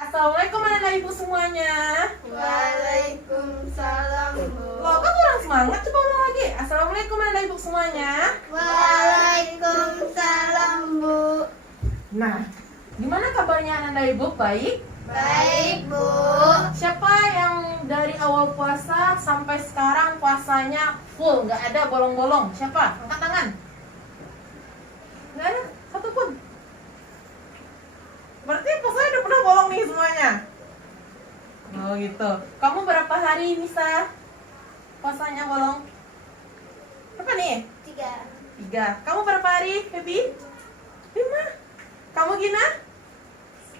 Assalamualaikum anak ibu semuanya. Waalaikumsalam, Bu. Loh, kok kurang semangat? Coba ulang lagi. Assalamualaikum anak ibu semuanya. Waalaikumsalam, Bu. Nah, gimana kabarnya anak ibu? Baik? Baik, Bu. Siapa yang dari awal puasa sampai sekarang puasanya full, nggak ada bolong-bolong? Siapa? Angkat tangan. Nggak ada satupun. Berarti puasanya udah pernah bolong nih semuanya. Oh gitu. Kamu berapa hari Nisa puasanya bolong? Berapa nih? 3. Kamu berapa hari, Baby? 5. Kamu Gina?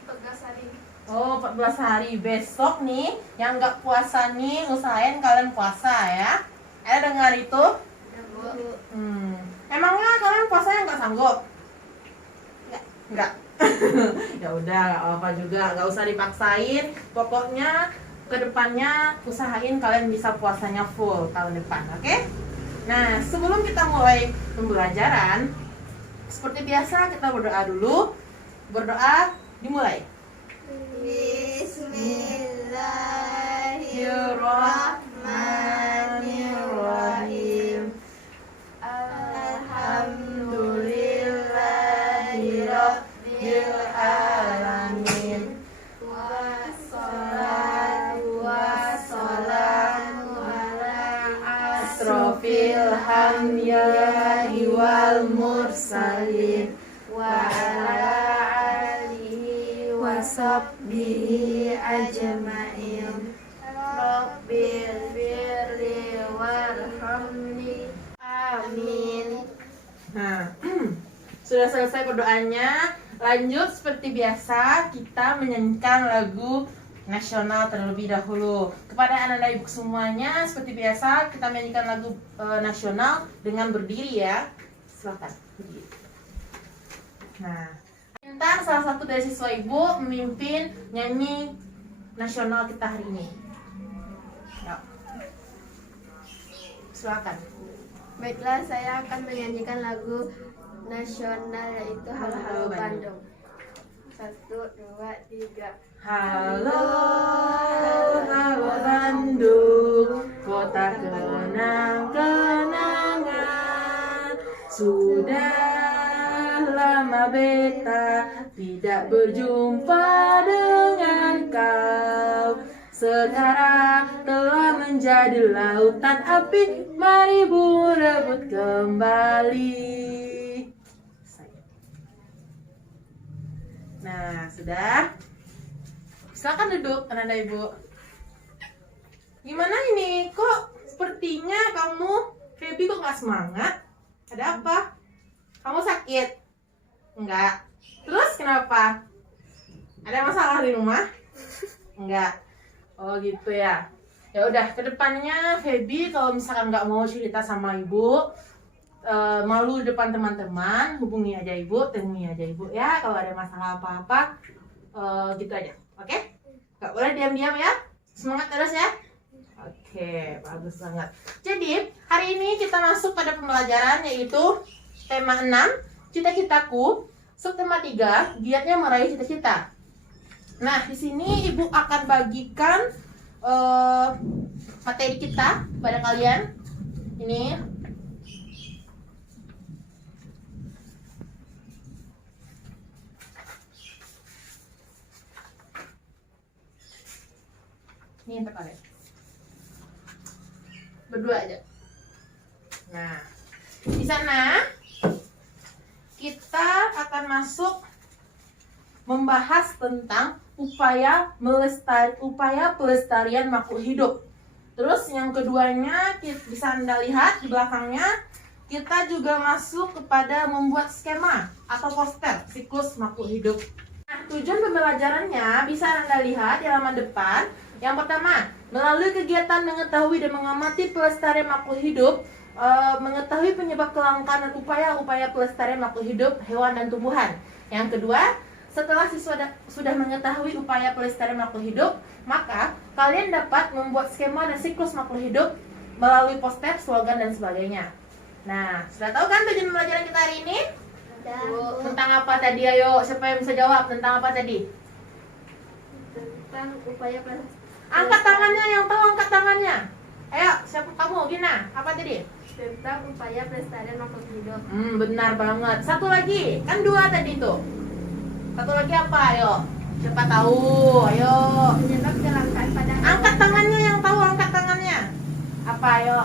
14 hari. Oh, 14 hari. Besok nih, yang nggak puasa nih, usahain kalian puasa ya. Ada dengar itu? Ya, Bu. Emangnya kalian puasanya nggak sanggup? Nggak. Ya udah, nggak apa-apa juga. Nggak usah dipaksain. Pokoknya kedepannya usahain kalian bisa puasanya full tahun depan, oke? Nah, sebelum kita mulai pembelajaran, seperti biasa kita berdoa dulu. Berdoa dimulai. Bismillahirrahmanirrahim. Alhamdulillahirabbil alamin. Wassalatu wassalamu ala asrofil anbiya'i wal mursalin wa ala alihi wa sahbihi ajma'in. Rabbil firli warhamni. Amin. Nah, sudah selesai berdoanya. Lanjut seperti biasa kita menyanyikan lagu nasional terlebih dahulu. Kepada anak-anak ibu semuanya, seperti biasa kita menyanyikan lagu nasional dengan berdiri ya. Silakan berdiri. Nah, minta salah satu dari siswa ibu memimpin nyanyi nasional kita hari ini. Ya. Silakan. Baiklah, saya akan menyanyikan lagu nasional yaitu Halo Halo Bandung. 1, 2, 3. Halo, halo Bandung, kota kenang-kenangan. Sudah lama beta tidak berjumpa dengan kau. Sekarang telah menjadi lautan api, mari berebut kembali. Nah, sudah. Silakan duduk, anak-anak ibu. Gimana ini? Kok sepertinya kamu, Feby, kok nggak semangat? Ada apa? Kamu sakit? Enggak. Terus kenapa? Ada masalah di rumah? Enggak. Oh gitu ya. Ya udah, kedepannya Feby kalau misalkan nggak mau cerita sama ibu, malu di depan teman-teman, hubungi aja ibu, temui aja ibu ya. Kalau ada masalah apa-apa, gitu aja. Oke? Gak boleh diam-diam ya. Semangat terus ya. Oke, bagus banget. Jadi, hari ini kita masuk pada pembelajaran yaitu tema 6, cita-citaku. Subtema 3, giatnya meraih cita-cita. Nah, di sini ibu akan bagikan materi kita pada kalian. Ini untuk kalian berdua aja. Nah, di sana kita akan masuk membahas tentang upaya pelestarian makhluk hidup. Terus yang keduanya bisa Anda lihat di belakangnya, kita juga masuk kepada membuat skema atau poster siklus makhluk hidup. Nah, tujuan pembelajarannya bisa Anda lihat di halaman depan. Yang pertama, melalui kegiatan mengetahui dan mengamati pelestarian makhluk hidup, mengetahui penyebab kelangkaan dan upaya-upaya pelestarian makhluk hidup, hewan dan tumbuhan. Yang kedua, setelah siswa sudah mengetahui upaya pelestarian makhluk hidup, maka kalian dapat membuat skema dan siklus makhluk hidup melalui poster, slogan, dan sebagainya. Nah, sudah tahu kan tujuan pembelajaran kita hari ini? Bu. Tentang apa tadi? Ayo, siapa yang bisa jawab tentang apa tadi? tentang upaya Angkat tangannya, yang tahu angkat tangannya. Ayo, siapa kamu? Gina, apa tadi? tentang upaya pelestarian makhluk hidup. Benar banget. Satu lagi, kan 2 tadi tuh. Satu lagi apa? Ayo, siapa tahu? Ayo. Penyebab kelangkaan pada Angkat tangannya, yang tahu angkat tangannya. Apa? Ayo.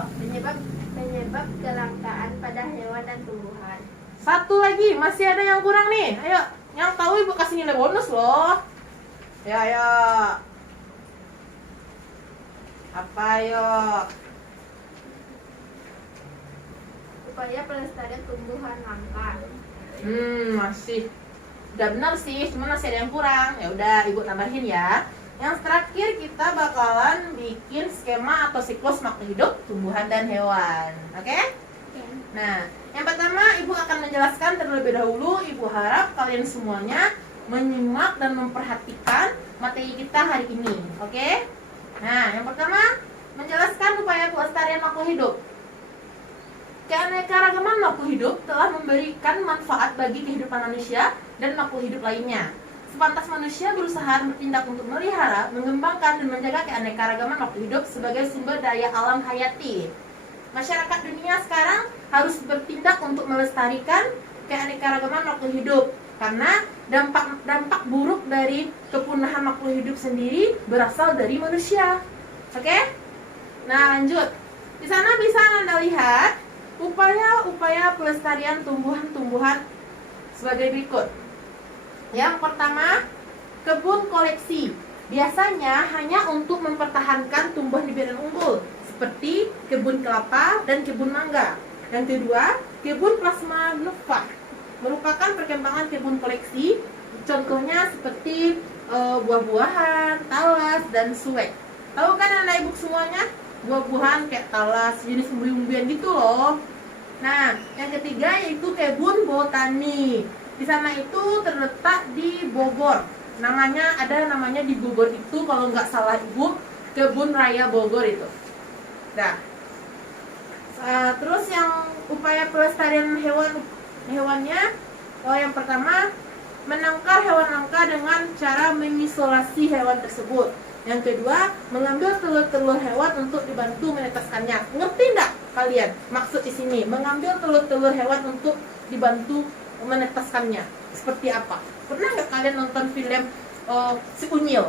penyebab kelangkaan pada hewan dan tumbuhan. Satu lagi, masih ada yang kurang nih. Ayo, yang tahu ibu kasih nilai bonus loh. Ya, ayo. Apa? Ayo. Upaya pelestarian tumbuhan langka. Masih. Udah benar sih, cuma masih ada yang kurang. Ya udah, ibu tambahin ya. Yang terakhir kita bakalan bikin skema atau siklus makhluk hidup, tumbuhan dan hewan. Oke? Nah, yang pertama ibu akan menjelaskan terlebih dahulu. Ibu harap kalian semuanya menyimak dan memperhatikan materi kita hari ini. Oke? Nah, yang pertama menjelaskan upaya pelestarian makhluk hidup. Keanekaragaman makhluk hidup telah memberikan manfaat bagi kehidupan manusia dan makhluk hidup lainnya. Sepantas manusia berusaha bertindak untuk melihara, mengembangkan, dan menjaga keanekaragaman makhluk hidup sebagai sumber daya alam hayati. Masyarakat dunia sekarang harus bertindak untuk melestarikan keanekaragaman makhluk hidup, karena dampak buruk dari kepunahan makhluk hidup sendiri berasal dari manusia. Oke? Nah, lanjut. Di sana bisa Anda lihat upaya pelestarian tumbuhan-tumbuhan sebagai berikut. Yang pertama, kebun koleksi. Biasanya hanya untuk mempertahankan tumbuhan di bidang unggul seperti kebun kelapa dan kebun mangga. Yang kedua, kebun plasmanufa merupakan perkembangan kebun koleksi. Contohnya seperti buah-buahan, talas, dan suwek. Tahu kan anak ibu semuanya? Buah-buahan kayak talas, jenis umbi-umbian gitu loh. Nah, yang ketiga yaitu kebun botani. Di sana itu terletak di Bogor. Namanya di Bogor itu, kalau nggak salah ibu, Kebun Raya Bogor itu. Nah, terus yang upaya pelestarian hewannya, yang pertama menangkal hewan langka dengan cara mengisolasi hewan tersebut. Yang kedua, mengambil telur-telur hewan untuk dibantu menetaskannya. Ngerti nggak kalian maksud di sini? Mengambil telur-telur hewan untuk dibantu menetaskannya. Seperti apa? Pernah nggak kalian nonton film Si Unyil?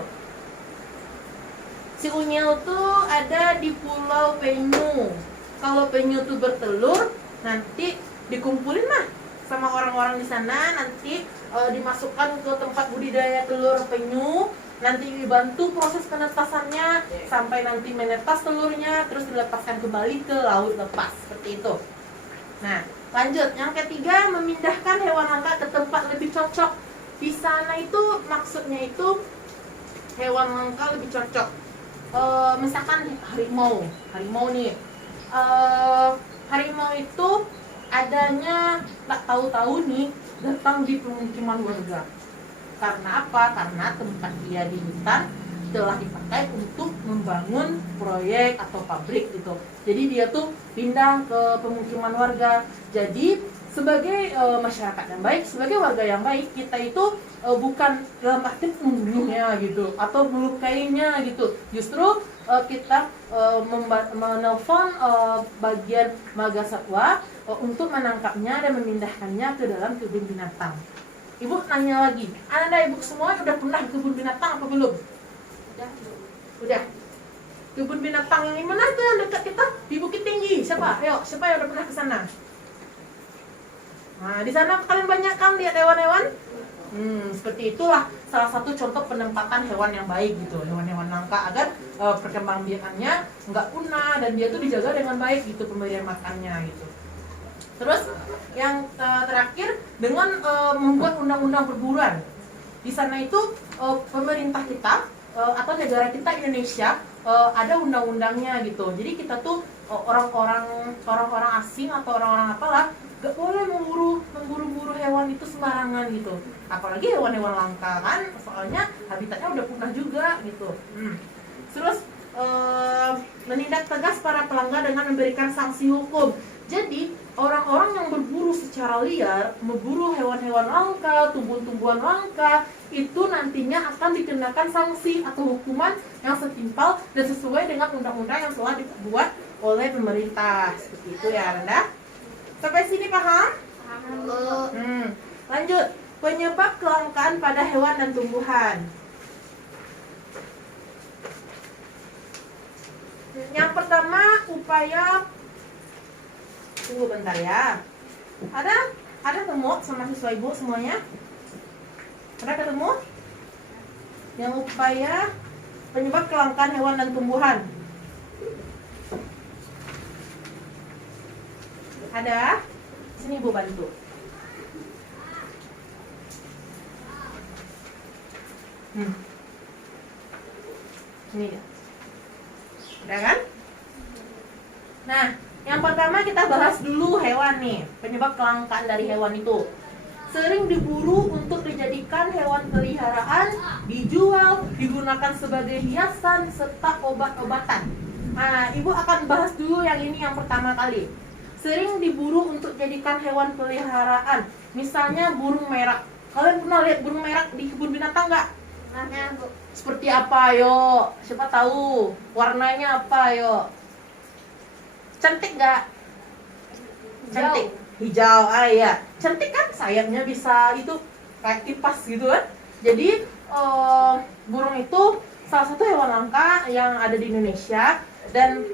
Si Unyil tuh ada di Pulau Penyu. Kalau penyu tuh bertelur, nanti dikumpulin lah sama orang-orang di sana, nanti dimasukkan ke tempat budidaya telur penyu, nanti dibantu proses penetasannya sampai nanti menetas telurnya, terus dilepaskan kembali ke laut lepas, seperti itu. Nah, lanjut. Yang ketiga, memindahkan hewan langka ke tempat lebih cocok. Di sana itu maksudnya itu hewan langka lebih cocok. Misalkan harimau nih. Harimau itu adanya tak tahu-tahu nih datang di pemukiman warga. Karena apa? Karena tempat dia di hutan telah dipakai untuk membangun proyek atau pabrik gitu. Jadi dia tuh pindah ke pemukiman warga. Jadi sebagai masyarakat yang baik, sebagai warga yang baik, kita itu bukan dalam arti membunuhnya gitu atau melukainya gitu. Justru kita menelpon bagian marga satwa untuk menangkapnya dan memindahkannya ke dalam kebun binatang. Ibu nanya lagi, Anda ibu semua udah pernah ke kebun binatang apa belum? Udah. Kebun binatang yang mana tuh yang dekat kita? Di Bukit Tinggi. Siapa? Ayo, siapa yang udah pernah ke sana? Nah, di sana kalian banyak kan lihat hewan-hewan? Seperti itulah salah satu contoh penempatan hewan yang baik gitu, hewan-hewan langka, agar perkembangbiakannya nggak punah dan dia tuh dijaga dengan baik gitu, pemberian makannya gitu. Terus yang terakhir dengan membuat undang-undang perburuan. Di sana itu pemerintah kita atau negara kita Indonesia ada undang-undangnya gitu. Jadi kita tuh orang-orang asing atau orang-orang apalah gak boleh memburu hewan itu sembarangan gitu. Apalagi hewan-hewan langka kan, soalnya habitatnya udah punah juga gitu. Terus menindak tegas para pelanggar dengan memberikan sanksi hukum. Jadi orang-orang yang berburu secara liar, memburu hewan-hewan langka, tumbuhan-tumbuhan langka, itu nantinya akan dikenakan sanksi atau hukuman yang setimpal dan sesuai dengan undang-undang yang telah dibuat oleh pemerintah. Seperti itu ya, Bunda. Sampai sini paham? Lanjut. Penyebab kelangkaan pada hewan dan tumbuhan. Yang pertama, upaya. Tunggu bentar ya. Ada ketemu sama siswa ibu semuanya? Ada ketemu? Yang upaya penyebab kelangkaan hewan dan tumbuhan. Ada? Sini ibu bantu. Ini ya. Ada kan? Nah, yang pertama kita bahas dulu hewan nih. Penyebab kelangkaan dari hewan itu. Sering diburu untuk dijadikan hewan peliharaan, dijual, digunakan sebagai hiasan, serta obat-obatan. Nah, ibu akan bahas dulu yang ini yang pertama kali. Sering diburu untuk jadikan hewan peliharaan. Misalnya burung merak. Kalian pernah lihat burung merak di kebun binatang nggak? Mana, Bu? Seperti apa, yo? Siapa tahu? Warnanya apa, yo? Cantik nggak? Cantik. Hijau, iya. Cantik kan, sayapnya bisa itu kayak kipas gitu kan. Jadi burung itu salah satu hewan langka yang ada di Indonesia dan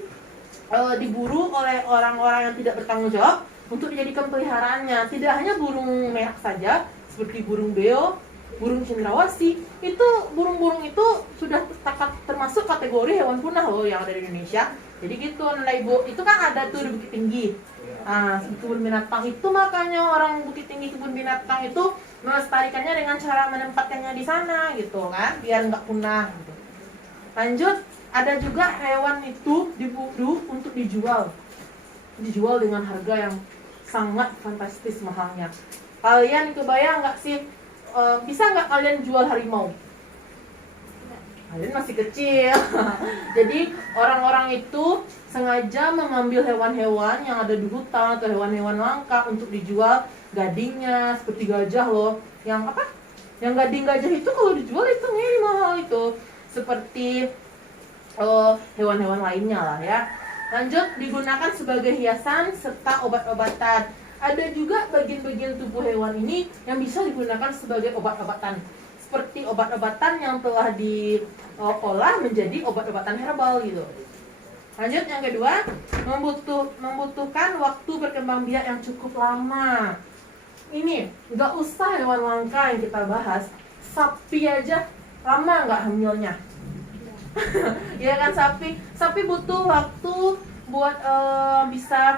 diburu oleh orang-orang yang tidak bertanggung jawab untuk dijadikan peliharaannya. Tidak hanya burung merak saja, seperti burung beo, burung cendrawasih. Itu burung-burung itu sudah termasuk kategori hewan punah loh yang ada di Indonesia. Jadi gitu, Nanda Ibu, itu kan ada tuh di Bukit Tinggi. Nah, kebun binatang itu makanya orang Bukit Tinggi kebun binatang itu melestarikannya dengan cara menempatkannya di sana gitu kan, biar nggak punah gitu. Lanjut, ada juga hewan itu diburu untuk dijual dengan harga yang sangat fantastis mahalnya. Kalian kebayang nggak sih, bisa nggak kalian jual harimau? Kalian masih kecil. Jadi orang-orang itu sengaja mengambil hewan-hewan yang ada di hutan atau hewan-hewan langka untuk dijual gadingnya, seperti gajah loh. Yang apa? Yang gading gajah itu kalau dijual itu ngeri mahal itu. Seperti hewan-hewan lainnya lah ya. Lanjut, digunakan sebagai hiasan serta obat-obatan. Ada juga bagian-bagian tubuh hewan ini yang bisa digunakan sebagai obat-obatan. Seperti obat-obatan yang telah diolah menjadi obat-obatan herbal gitu. Lanjut, yang kedua, membutuhkan waktu berkembang biak yang cukup lama. Ini nggak usah hewan langka yang kita bahas, sapi aja lama nggak hamilnya. Ya kan, sapi butuh waktu buat bisa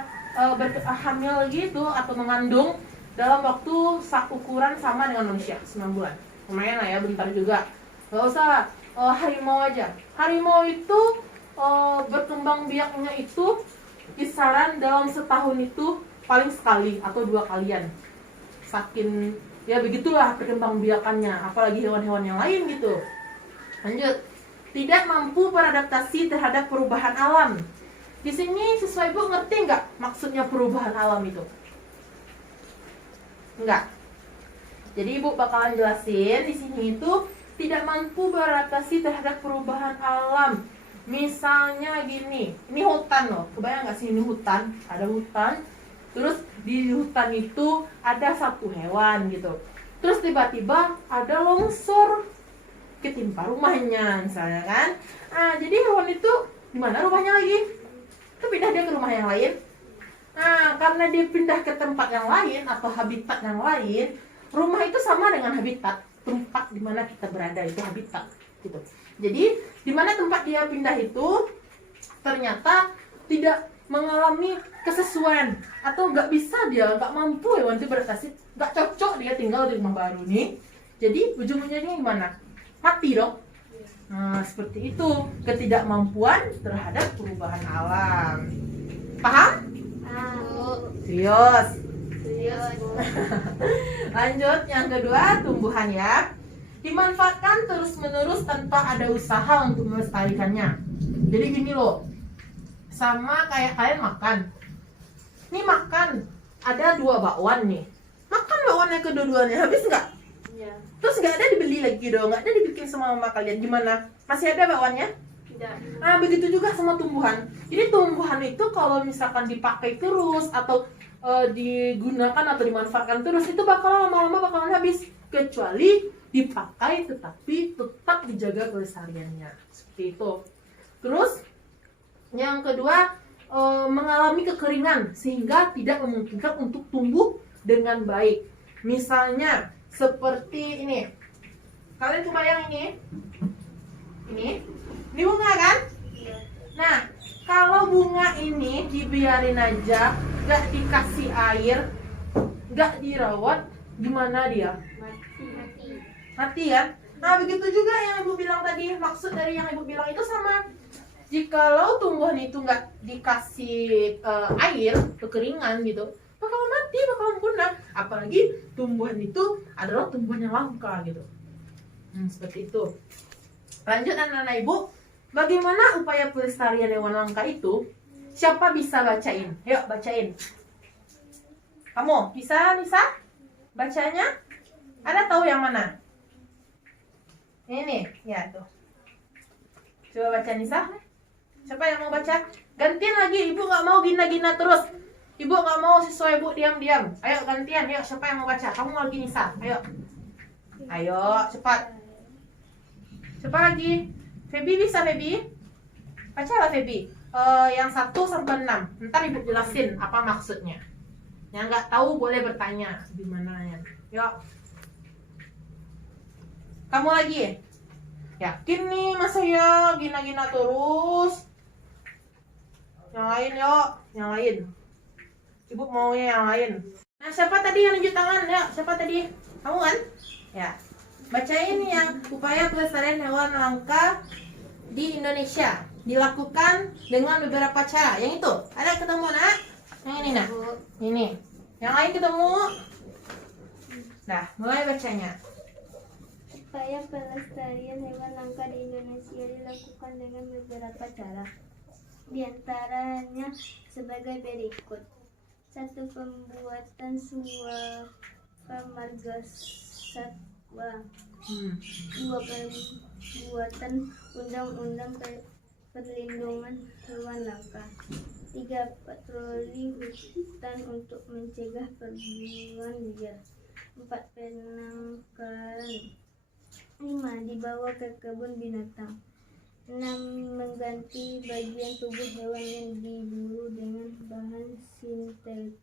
hamil gitu atau mengandung dalam waktu ukuran sama dengan manusia, 9 bulan. Lumayan lah ya, bentar juga. Gak usah harimau aja. Harimau itu berkembang biaknya itu kisaran dalam setahun itu paling sekali atau 2 kalian. Saking ya begitulah perkembang biakannya, apalagi hewan-hewan yang lain gitu. Lanjut, tidak mampu beradaptasi terhadap perubahan alam. Di sini siswa ibu ngerti nggak maksudnya perubahan alam itu? Enggak. Jadi ibu bakalan jelasin di sini itu tidak mampu beradaptasi terhadap perubahan alam. Misalnya gini, ini hutan loh. Kebayang nggak sih ini hutan? Ada hutan. Terus di hutan itu ada satu hewan gitu. Terus tiba-tiba ada longsor ketimpa rumahnya misalnya kan. Nah, jadi hewan itu di mana rumahnya lagi? Itu pindah dia ke rumah yang lain. Nah, karena dia pindah ke tempat yang lain atau habitat yang lain, rumah itu sama dengan habitat, tempat di mana kita berada itu habitat gitu. Jadi di mana tempat dia pindah itu ternyata tidak mengalami kesesuaian atau nggak bisa, dia nggak mampu hewan itu beradaptasi, nggak cocok dia tinggal di rumah baru nih. Jadi ujung-ujungnya gimana? Mati dong. Nah, seperti itu ketidakmampuan terhadap perubahan alam. Paham? Serius. Lanjut, yang kedua, tumbuhan ya. Dimanfaatkan terus-menerus tanpa ada usaha untuk melestarikannya. Jadi gini loh, sama kayak kalian makan. Nih makan, ada 2 bakwan nih. Makan bakwannya kedua-duanya, habis nggak? Iya. Terus nggak ada dibeli lagi dong, nggak ada dibikin sama mama kalian. Gimana? Masih ada bakwannya? Tidak. Nah, begitu juga sama tumbuhan. Jadi tumbuhan itu kalau misalkan dipakai terus atau digunakan atau dimanfaatkan terus, itu bakal lama-lama bakalan habis. Kecuali dipakai tetapi tetap dijaga kelestariannya. Seperti itu. Terus yang kedua, mengalami kekeringan sehingga tidak memungkinkan untuk tumbuh dengan baik. Misalnya seperti ini. Kalian coba yang ini. Ini bunga kan? Iya. Nah, kalau bunga ini dibiarin aja, gak dikasih air, gak dirawat, gimana dia? Mati. Mati kan? Nah, begitu juga yang ibu bilang tadi. Maksud dari yang ibu bilang itu sama. Jikalau tumbuhan itu gak dikasih air, kekeringan gitu, bakalan mati, bakalan punah. Apalagi tumbuhan itu adalah tumbuhan yang langka gitu. Seperti itu. Lanjut anak-anak ibu. Bagaimana upaya pelestarian hewan langka itu? Siapa bisa bacain? Yuk bacain. Kamu bisa, Nisa? Bacanya? Ada tahu yang mana? Ini, ya tuh. Coba baca Nisa. Siapa yang mau baca? Gantian lagi, ibu nggak mau gina-gina terus. Ibu nggak mau siswa ibu diam-diam. Ayo gantian, yuk siapa yang mau baca? Kamu lagi Nisa, ayo. Ayo, cepat. Siapa lagi? Feby bisa, Feby? Bacalah Feby. Yang 1 sampai 6. Ntar ibu jelasin apa maksudnya. Yang nggak tahu boleh bertanya gimana ya. Yuk. Kamu lagi? Yakin nih masa ya gina-gina terus? Yang lain yuk, yang lain. Ibu maunya yang lain. Nah, siapa tadi yang nunjuk tangan? Ya, siapa tadi? Kamu kan? Ya. Bacain yang upaya pelestarian hewan langka di Indonesia dilakukan dengan beberapa cara. Yang itu ada ketemu nak? Yang ini nak? Ini. Yang lain ketemu? Nah, mulai bacanya. Upaya pelestarian hewan langka di Indonesia dilakukan dengan beberapa cara. Di antaranya sebagai berikut. 1. Pembuatan sebuah marga satwa. 2. Pembuatan undang-undang perlindungan hewan langka. 3. Patroli hutan untuk mencegah perburuan liar. 4. Penangkaran. 5. Dibawa ke kebun binatang. 6. Mengganti bagian tubuh hewan yang diburu dengan bahan sintetis.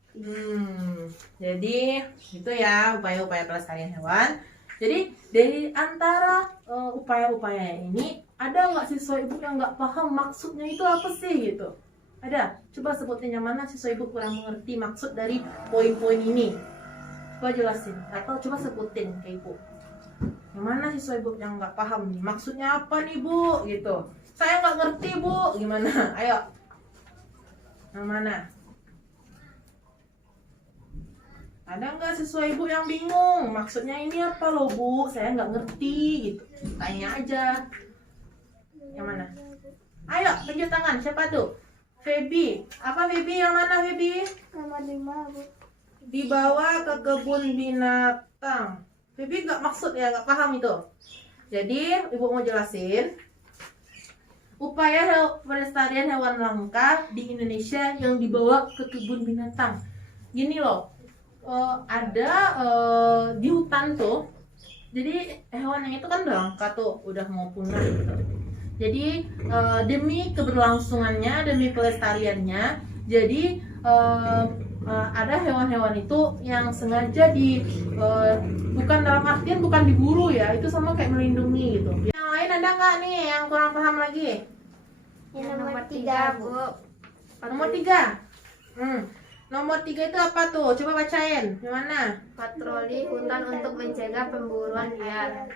Jadi itu ya upaya-upaya pelestarian hewan. Jadi dari antara upaya-upaya ini, ada nggak siswa ibu yang nggak paham maksudnya itu apa sih gitu? Ada? Coba sebutin yang mana siswa ibu kurang mengerti maksud dari poin-poin ini. Coba jelasin atau coba sebutin ke ibu. Yang mana siswa ibu yang nggak paham nih? Maksudnya apa nih bu? Gitu. Saya nggak ngerti bu. Gimana? Ayo. Yang mana? Ada nggak siswa ibu yang bingung? Maksudnya ini apa loh bu? Saya nggak ngerti gitu. Tanya aja. Yang mana? Ayo, tunjuk tangan. Siapa tuh? Feby. Apa Feby? Yang mana Feby? Nomor 5, Bu. Dibawa ke kebun binatang. Feby nggak maksud ya, nggak paham itu. Jadi ibu mau jelasin upaya pelestarian hewan langka di Indonesia yang dibawa ke kebun binatang. Gini loh, ada di hutan tuh. Jadi hewan yang itu kan udah langka tuh, udah mau punah gitu. Jadi demi keberlangsungannya, demi pelestariannya, jadi ada hewan-hewan itu yang sengaja bukan dalam artian bukan diburu ya, itu sama kayak melindungi gitu. Yang lain ada nggak nih yang kurang paham lagi? Yang nomor 3, Bu. Nomor 3. Nomor 3 itu apa tuh? Coba bacain. Yang mana? Patroli hutan untuk mencegah pemburuan liar.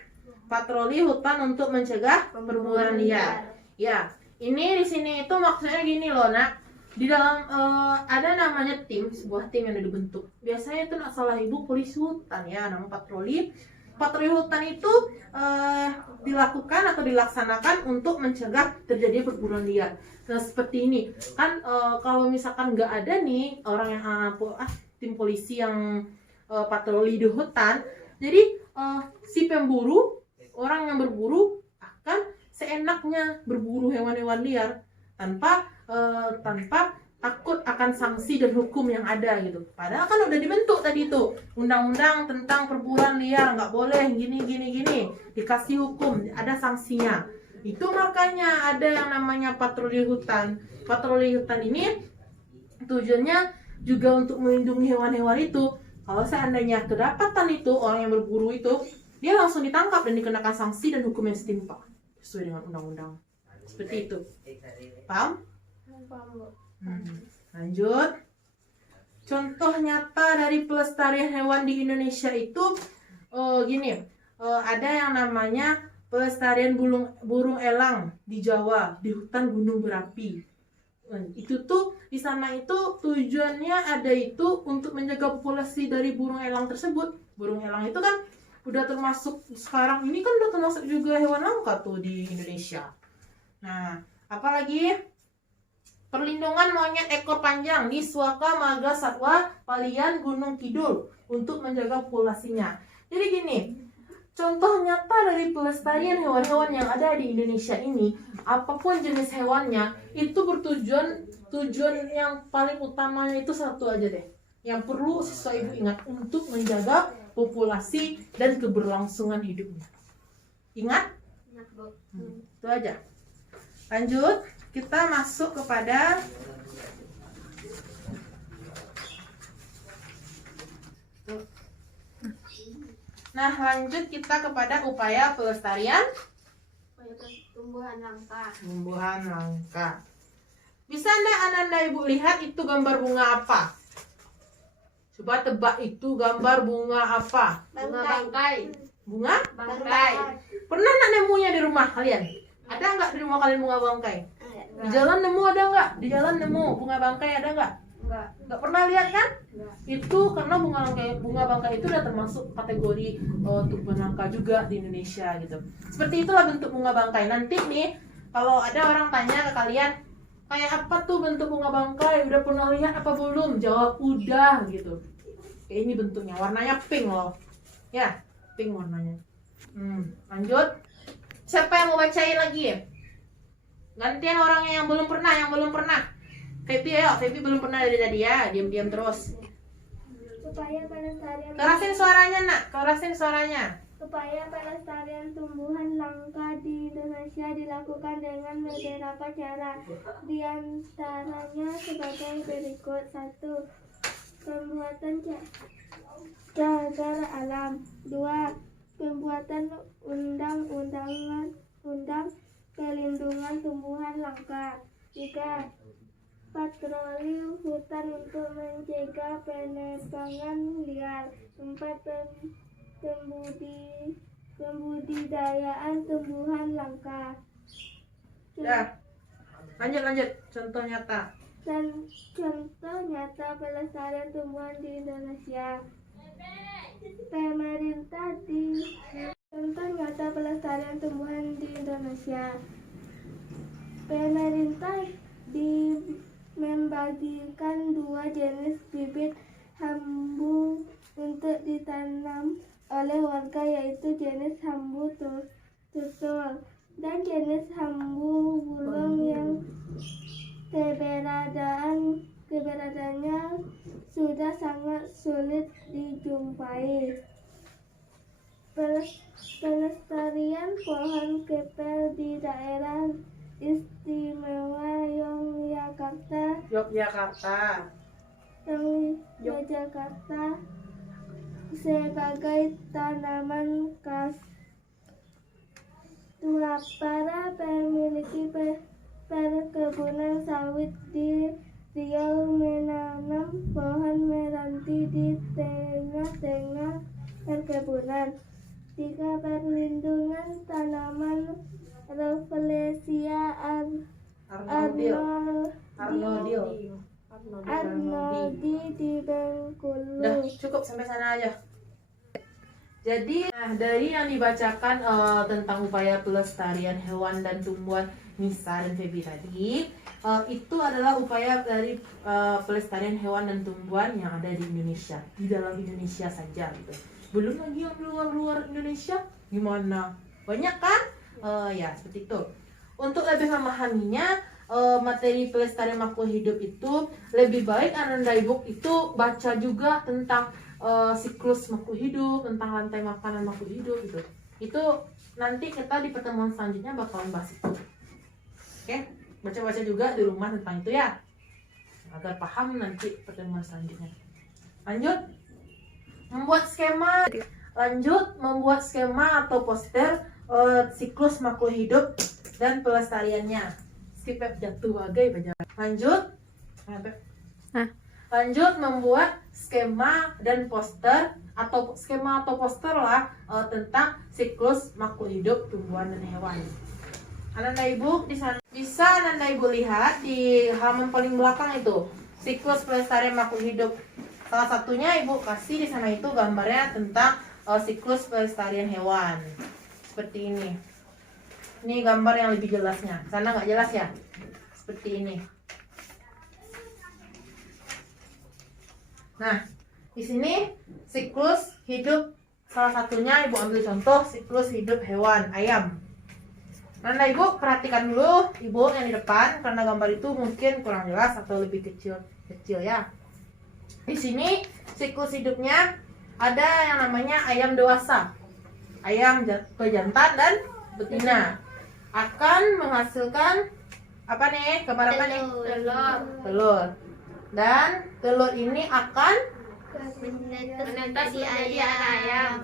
Patroli hutan untuk mencegah perburuan liar. Ya, ini di sini itu maksudnya gini loh, nak. Di dalam ada namanya tim, sebuah tim yang dibentuk. Biasanya itu nak salah ibu polisi hutan ya, nama patroli. Patroli hutan itu dilakukan atau dilaksanakan untuk mencegah terjadi perburuan liar. Nah seperti ini kan, kalau misalkan nggak ada nih orang yang tim polisi yang patroli di hutan, jadi si pemburu, orang yang berburu akan seenaknya berburu hewan-hewan liar tanpa takut akan sanksi dan hukum yang ada gitu. Padahal kan udah dibentuk tadi tuh undang-undang tentang perburuan liar, nggak boleh gini, dikasih hukum, ada sanksinya. Itu makanya ada yang namanya patroli hutan. Patroli hutan ini tujuannya juga untuk melindungi hewan-hewan itu. Kalau seandainya kedapatan itu orang yang berburu itu, dia langsung ditangkap dan dikenakan sanksi dan hukum yang setimpal sesuai dengan undang-undang. Seperti itu. Paham? Paham, Bu. Lanjut. Contoh nyata dari pelestarian hewan di Indonesia itu ada yang namanya pelestarian burung elang di Jawa, di hutan gunung berapi. Itu tuh di sana itu tujuannya ada itu untuk menjaga populasi dari burung elang tersebut. Burung elang itu kan udah termasuk, sekarang ini kan udah termasuk juga hewan langka tuh di Indonesia. Nah, apalagi perlindungan monyet ekor panjang di Suaka Marga Satwa Palian Gunung Kidul untuk menjaga populasinya. Jadi gini, contoh nyata dari pelestarian hewan-hewan yang ada di Indonesia ini, apapun jenis hewannya, itu tujuan yang paling utamanya itu satu aja deh. Yang perlu siswa ibu ingat, untuk menjaga populasi dan keberlangsungan hidupnya. Ingat? Ingat, Bu. Itu aja. Lanjut, kita masuk kepada lanjut kita kepada upaya pelestarian Tumbuhan langka. tumbuhan langka. Bisa Anda Ibu lihat itu gambar bunga apa? Coba tebak itu gambar bunga apa? Bunga bangkai. Bunga? Bangkai. Pernah nggak nemunya di rumah kalian? Ada nggak di rumah kalian bunga bangkai? Di jalan nemu ada nggak? Di jalan nemu bunga bangkai ada nggak? Enggak. Nggak pernah lihat kan? Enggak. Itu karena bunga bangkai itu udah termasuk kategori tumbuhan langka juga di Indonesia gitu. Seperti itulah bentuk bunga bangkai. Nanti nih kalau ada orang tanya ke kalian, kayak apa tuh bentuk bunga bangkai? Udah pernah lihat apa belum? Jawab udah gitu. Kayak ini bentuknya, warnanya pink loh. Ya, pink warnanya. Lanjut. Siapa yang mau bacain lagi? Gantian orangnya yang belum pernah. Feby ayo, Feby belum pernah dari tadi ya, diam-diam terus. Upaya pelestarian. Kerasin suaranya nak, kerasin suaranya. Upaya pelestarian tumbuhan langka di Indonesia dilakukan dengan beberapa cara. Di antaranya sebagai berikut: 1. Pembuatan cagar alam. 2. Pembuatan undang perlindungan tumbuhan langka. 3. Patroli hutan untuk mencegah penebangan liar. 4. Pembudidayaan tumbuhan langka. Dah. Lanjut. Contoh nyata. Dan contoh nyata pelestarian tumbuhan di Indonesia. Contoh nyata pelestarian tumbuhan di Indonesia. Pemerintah membagikan 2 jenis bibit hambu untuk ditanam oleh warga, yaitu jenis hambu tutul dan jenis hambu bulung yang keberadaannya sudah sangat sulit dijumpai. Pelestarian pohon kepel di daerah istimewa Yogyakarta sebagai tanaman khas. Para pemilik perkebunan sawit di Riau menanam pohon meranti di tengah-tengah perkebunan. 3. Perlindungan tanaman Rafflesia Arnoldi di Bengkulu. Udah cukup sampai sana aja. Jadi Nah, dari yang dibacakan tentang upaya pelestarian hewan dan tumbuhan Nisa dan Feby tadi, itu adalah upaya dari pelestarian hewan dan tumbuhan yang ada di Indonesia, di dalam Indonesia saja gitu. Belum lagi yang luar Indonesia, gimana? Banyak kan? Ya, seperti itu. Untuk lebih memahaminya, materi pelestarian makhluk hidup itu lebih baik Ananda Ibu itu baca juga tentang siklus makhluk hidup, tentang rantai makanan makhluk hidup gitu. Itu nanti kita di pertemuan selanjutnya bakalan bahas itu. Oke, baca-baca juga di rumah tentang itu ya, agar paham nanti pertemuan selanjutnya. Lanjut membuat skema atau poster siklus makhluk hidup dan pelestariannya. Skip jatuh bagai baca. Lanjut membuat skema dan poster atau poster lah tentang siklus makhluk hidup tumbuhan dan hewan. Ananda Ibu di sana bisa Ananda Ibu lihat di halaman paling belakang itu siklus pelestarian makhluk hidup. Salah satunya Ibu kasih di sana itu gambarnya tentang siklus pelestarian hewan. Seperti ini. Ini gambar yang lebih jelasnya. Sana nggak jelas ya? Seperti ini. Nah, di sini siklus hidup salah satunya Ibu ambil contoh siklus hidup hewan ayam. Nah, Ibu perhatikan dulu Ibu yang di depan karena gambar itu mungkin kurang jelas atau lebih kecil ya. Di sini siklus hidupnya ada yang namanya ayam dewasa. Ayam pejantan dan betina akan menghasilkan apa nih? Gambar apa nih? Telur. Dan telur ini akan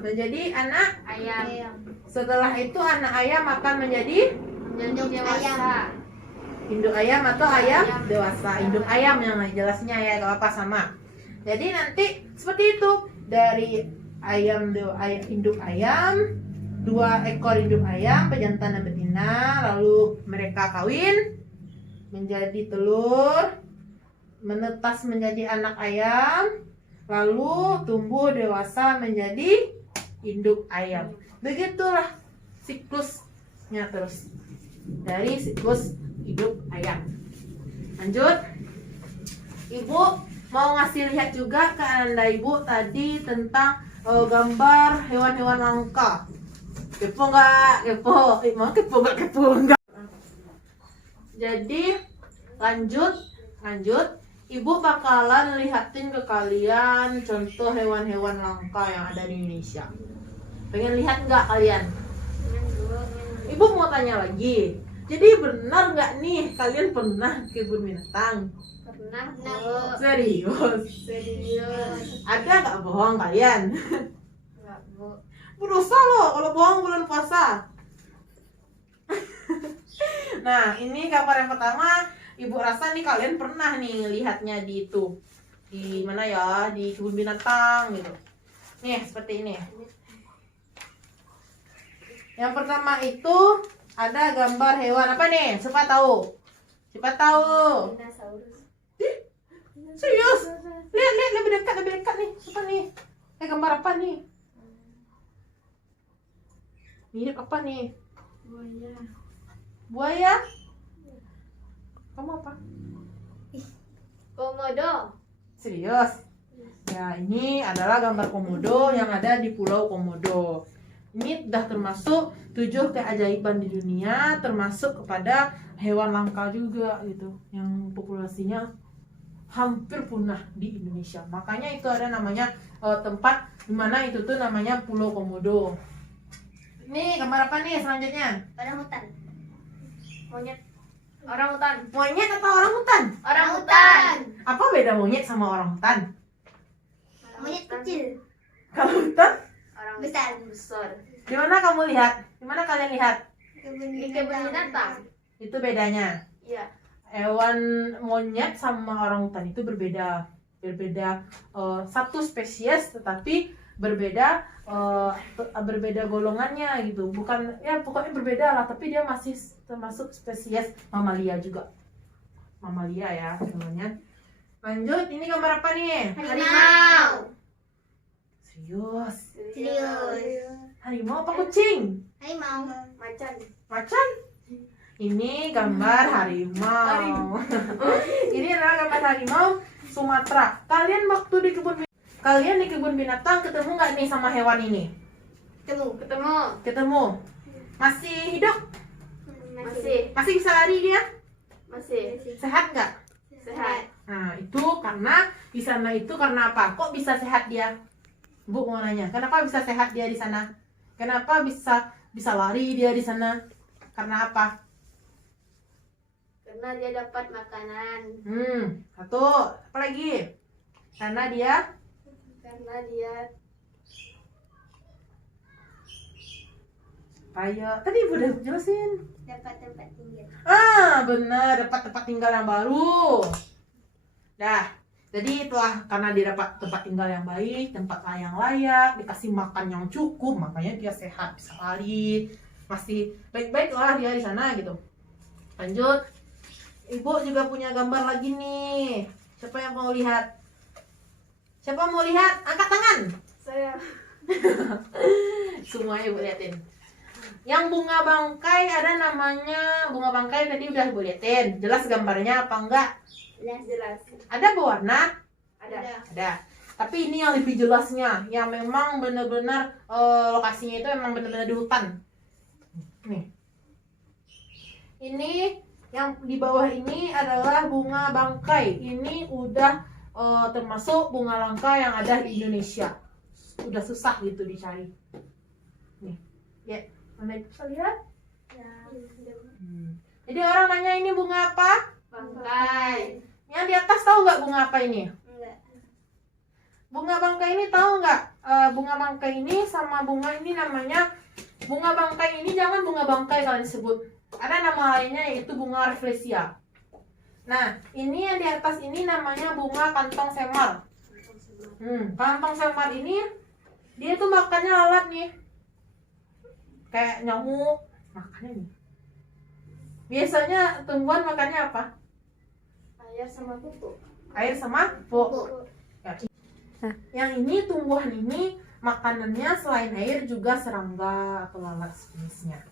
menjadi anak ayam. Setelah itu anak ayam akan menjadi induk ayam. Induk ayam atau ayam dewasa. Induk ayam yang jelasnya ya, gak apa sama. Jadi nanti seperti itu dari induk ayam, 2 ekor induk ayam pejantan dan betina, lalu mereka kawin menjadi telur, menetas menjadi anak ayam, lalu tumbuh dewasa menjadi induk ayam. Begitulah siklusnya terus dari siklus hidup ayam. Lanjut, Ibu mau ngasih lihat juga ke Ananda Ibu tadi tentang gambar hewan-hewan langka. Kepo nggak? Kepo? Mau kepo nggak? Kepo nggak? Jadi lanjut. Ibu bakalan lihatin ke kalian contoh hewan-hewan langka yang ada di Indonesia. Pengen lihat nggak kalian? Ibu mau tanya lagi. Jadi benar nggak nih kalian pernah ke kebun binatang? Pernah, Bu. Serius? Ada nggak bohong kalian? Enggak, Bu. Berdosa loh kalau bohong bulan puasa. Nah, ini gambar yang pertama. Ibu rasa nih kalian pernah nih lihatnya di itu. Di mana ya? Di kebun binatang gitu. Nih, seperti ini. Yang pertama itu ada gambar hewan apa nih? Siapa tahu? Dinosaurus. Serius? Lihat lebih dekat nih. Siapa nih? Gambar apa nih? Mirip apa nih? Buaya? Kamu apa? Komodo. Serius? Ya, ini adalah gambar komodo yang ada di Pulau Komodo. Ini sudah termasuk 7 keajaiban di dunia, termasuk kepada hewan langka juga gitu, yang populasinya hampir punah di Indonesia. Makanya itu ada namanya tempat dimana itu tuh namanya Pulau Komodo. Ini gambar apa nih selanjutnya? Orangutan. Monyet. Orangutan. Monyet atau orangutan? Orangutan. Apa beda monyet sama orangutan? Monyet kecil. Kalau hutan? Besar. Di mana kamu lihat? Di mana kalian lihat? Di kebun binatang. Itu bedanya. Iya. Hewan monyet sama orangutan itu berbeda satu spesies tetapi berbeda golongannya gitu. Bukan ya pokoknya berbeda lah, tapi dia masih termasuk spesies mamalia juga. Mamalia ya namanya. Lanjut, ini gambar apa nih? Harimau. Serius. Harimau apa kucing? Harimau. Macan. Macan? Ini gambar harimau. Ini adalah gambar harimau Sumatera. Kalian di kebun binatang ketemu nggak nih sama hewan ini? Ketemu. Masih hidup? Masih bisa lari dia? Masih. Sehat nggak? Sehat. Nah, itu karena di sana itu karena apa? Kok bisa sehat dia? Bu mau nanya, kenapa bisa sehat dia di sana? Kenapa bisa lari dia di sana? Karena apa? Karena dia dapat makanan. Satu, apa lagi? Karena dia kayak tadi udah jelasin. dapat tempat tinggal. Bener, dapat tempat tinggal yang baru. Dah, jadi karena dia dapat tempat tinggal yang baik, tempat yang layak, dikasih makan yang cukup, makanya dia sehat, bisa lari, masih baik-baik lah dia di sana gitu. Lanjut, Ibu juga punya gambar lagi nih. Siapa yang mau lihat? Siapa mau lihat? Angkat tangan. Saya. Semua Ibu liatin. Yang bunga bangkai ada namanya bunga bangkai tadi udah Ibu liatin. Jelas gambarnya apa enggak? Jelas. Ada berwarna? Ada. Tapi ini yang lebih jelasnya, yang memang benar-benar lokasinya itu memang benar-benar di hutan. Nih. Ini yang di bawah ini adalah bunga bangkai. Ini udah termasuk bunga langka yang ada di Indonesia. Udah susah gitu dicari. Nih, ya, Anda bisa lihat? Jadi orang nanya ini bunga apa? Bangkai. Yang di atas tahu nggak bunga apa ini? Enggak. Bunga bangkai ini tahu nggak? Bunga bangkai ini sama bunga ini namanya bunga bangkai ini jangan bunga bangkai kalian sebut. Ada nama lainnya yaitu bunga rafflesia. Nah, ini yang di atas ini namanya bunga kantong semar. Kantong semar ini dia tuh makannya lalat nih. Kayak nyamuk, makannya nih. Biasanya tumbuhan makannya apa? Air sama pupuk. Air sama pupuk. Nah, yang ini tumbuhan ini makanannya selain air juga serangga atau lalat sejenisnya.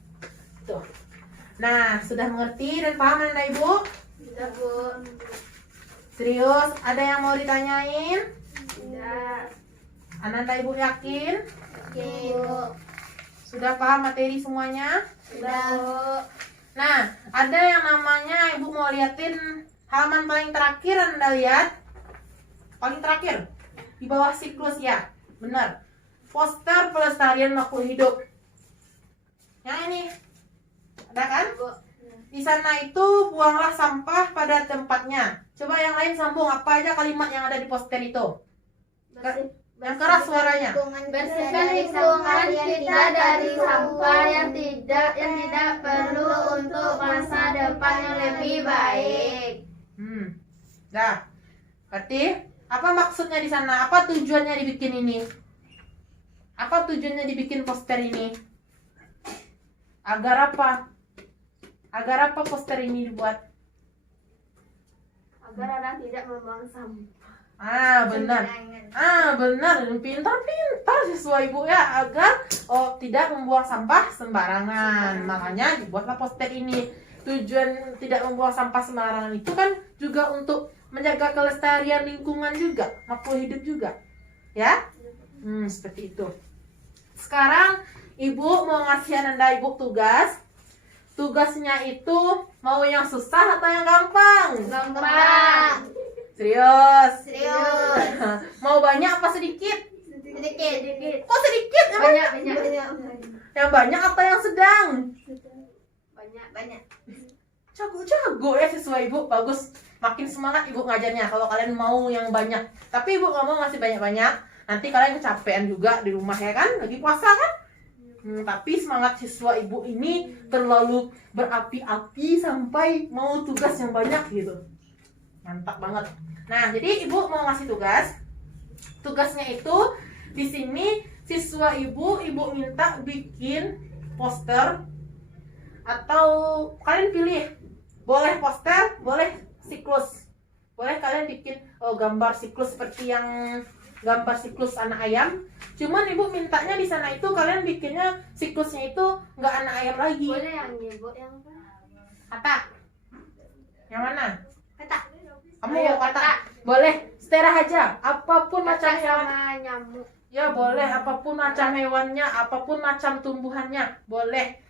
Tuh. Nah, sudah mengerti dan paham Anda Ibu? Sudah, Bu. Serius? Ada yang mau ditanyain? Tidak. Ananda Ibu yakin? Oke, Bu. Sudah paham materi semuanya? Sudah, Bu. Nah, ada yang namanya Ibu mau liatin halaman paling terakhir Anda lihat. Paling terakhir di bawah siklus ya. Benar. Poster pelestarian makhluk hidup. Yang ini. Ada kan? Di sana itu buanglah sampah pada tempatnya. Coba yang lain sambung apa aja kalimat yang ada di poster itu. Yang keras suaranya. Bersihkan lingkungan kita dari sampah yang tidak perlu untuk masa depan yang lebih baik. Dah. Berarti apa maksudnya di sana? Apa tujuannya dibikin ini? Apa tujuannya dibikin poster ini? Agar apa? Agar apa poster ini dibuat? Agar orang tidak membuang sampah. Benar. Benar. Pintar siswa Ibu ya, agar tidak membuang sampah sembarangan. Makanya dibuatlah poster ini. Tujuan tidak membuang sampah sembarangan itu kan juga untuk menjaga kelestarian lingkungan juga, makhluk hidup juga. Ya? Seperti itu. Sekarang Ibu mau ngasih Ananda Ibu tugas. Tugasnya itu mau yang susah atau yang gampang? Gampang. Serius? Serius. Mau banyak apa sedikit? Sedikit. Kok sedikit? Banyak. Yang banyak atau yang sedang? Banyak. Jago ya siswa Ibu, bagus. Makin semangat Ibu ngajarnya kalau kalian mau yang banyak. Tapi Ibu nggak mau ngasih banyak-banyak, nanti kalian kecapean juga di rumah ya kan? Lagi puasa kan? Tapi semangat siswa Ibu ini terlalu berapi-api sampai mau tugas yang banyak gitu. Mantap banget. Nah, jadi Ibu mau ngasih tugas. Tugasnya itu di sini siswa Ibu minta bikin poster atau kalian pilih. Boleh poster, boleh siklus. Boleh kalian bikin gambar siklus seperti yang gambar siklus anak ayam. Cuman ibu mintanya di sana itu kalian bikinnya siklusnya itu nggak anak ayam lagi. Boleh yang ibu yang Kata. Yang mana? kata. Kamu Ayo, mau kata? kata. Boleh. Setera aja. Apapun macam Kata hewan. sama nyamuk. Ya boleh. Apapun macam hewannya, apapun macam tumbuhannya, boleh.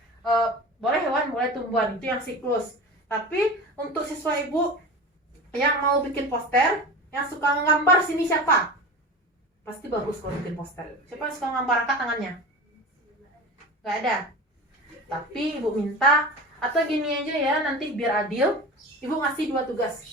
Boleh hewan, boleh tumbuhan. Itu yang siklus. Tapi untuk siswa ibu yang mau bikin poster, yang suka nggambar sini siapa? Pasti bagus kalau bikin poster. Siapa yang suka nggambar, angkat tangannya? Gak ada. Tapi ibu minta, atau gini aja ya, nanti biar adil, ibu ngasih 2 tugas.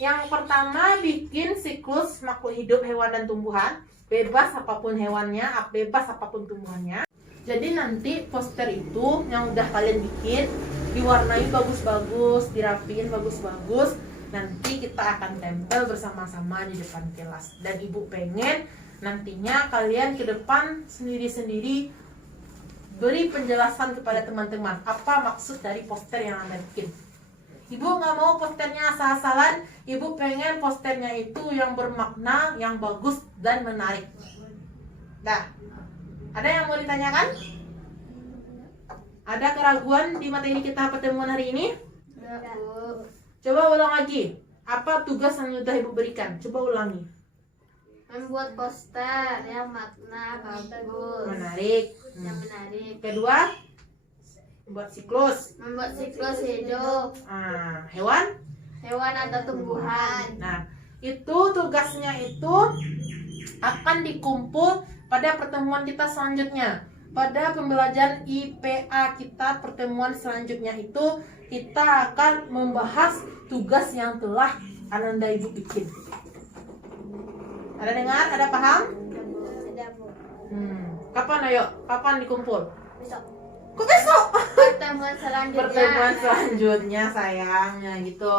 Yang pertama bikin siklus makhluk hidup hewan dan tumbuhan, bebas apapun hewannya, bebas apapun tumbuhannya. Jadi nanti poster itu yang udah kalian bikin diwarnai bagus-bagus, dirapiin bagus-bagus. Nanti kita akan tempel bersama-sama di depan kelas. Dan ibu pengen nantinya kalian ke depan sendiri-sendiri beri penjelasan kepada teman-teman apa maksud dari poster yang anda bikin. Ibu nggak mau posternya asal-asalan. Ibu pengen posternya itu yang bermakna, yang bagus dan menarik. Nah, ada yang mau ditanyakan? Ada keraguan di materi kita pertemuan hari ini? Ya, Bu. Coba ulang lagi. Apa tugas yang sudah ibu berikan? Coba ulangi. Membuat poster yang makna bagus. Menarik. Yang menarik. Kedua, membuat siklus. Membuat siklus hidup Hewan. hewan atau tumbuhan. Nah, itu tugasnya itu akan dikumpul pada pertemuan kita selanjutnya. Pada pembelajaran IPA kita pertemuan selanjutnya itu kita akan membahas tugas yang telah Ananda ibu bikin. Ada dengar? Ada paham? Ada, Bu. Kapan ayo? Kapan dikumpul? Besok. Kok besok? Pertemuan selanjutnya. Pertemuan selanjutnya sayangnya gitu.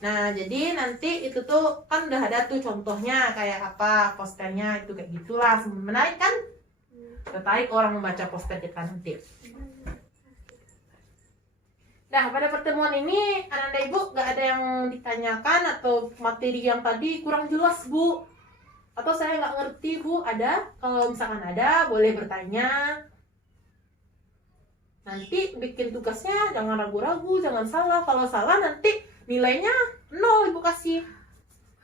Nah, jadi nanti itu tuh kan udah ada tuh contohnya kayak apa posternya itu kayak gitulah. Menarik kan? Tertarik orang membaca poster kita nanti. Nah, pada pertemuan ini Ananda ibu gak ada yang ditanyakan atau materi yang tadi kurang jelas bu, atau saya nggak ngerti bu? Ada? Kalau misalkan ada boleh bertanya. Nanti bikin tugasnya jangan ragu-ragu, jangan salah. Kalau salah nanti nilainya 0 ibu kasih.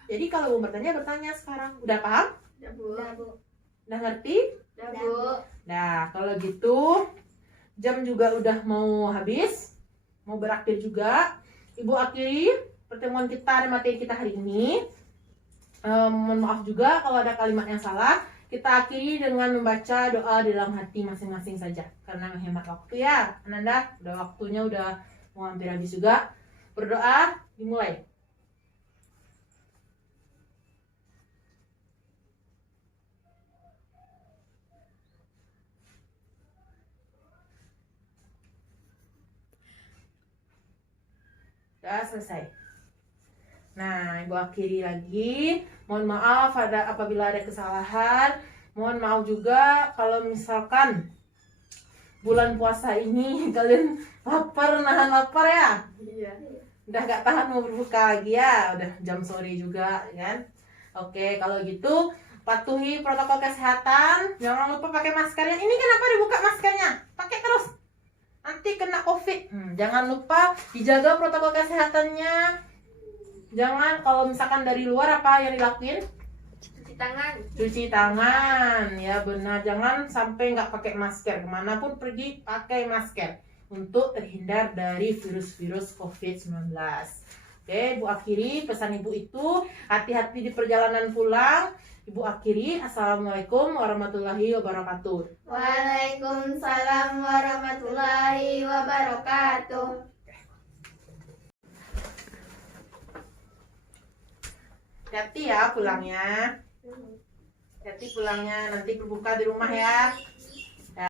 Jadi kalau mau bertanya sekarang. Udah paham? Udah, Bu. Udah ngerti? Udah, Bu. Nah, kalau gitu jam juga udah mau habis, mau berakhir juga. Ibu akhiri pertemuan kita dan materi kita hari ini. Mohon maaf juga kalau ada kalimat yang salah. Kita akhiri dengan membaca doa di dalam hati masing-masing saja, karena menghemat waktu ya. Ananda, udah waktunya udah mau hampir habis juga. Berdoa, dimulai. Udah selesai. Nah, ibu akhiri lagi. Mohon maaf apabila ada kesalahan. Mohon maaf juga kalau misalkan bulan puasa ini kalian nahan lapar ya. Iya. Udah gak tahan mau berbuka lagi ya. Udah jam sore juga kan. Oke, kalau gitu patuhi protokol kesehatan. Jangan lupa pakai maskernya. Ini kenapa dibuka maskernya? Pakai terus. Nanti kena COVID. Jangan lupa dijaga protokol kesehatannya. Jangan kalau misalkan dari luar apa yang dilakuin? Cuci tangan. Cuci tangan, ya benar. Jangan sampai nggak pakai masker. Kemanapun pergi pakai masker untuk terhindar dari virus-virus COVID-19. Oke, Ibu akhiri pesan Ibu itu. Hati-hati di perjalanan pulang. Ibu akhiri. Assalamualaikum warahmatullahi wabarakatuh. Waalaikumsalam warahmatullahi wabarakatuh. Hati ya pulangnya. Hati pulangnya, nanti berbuka di rumah ya.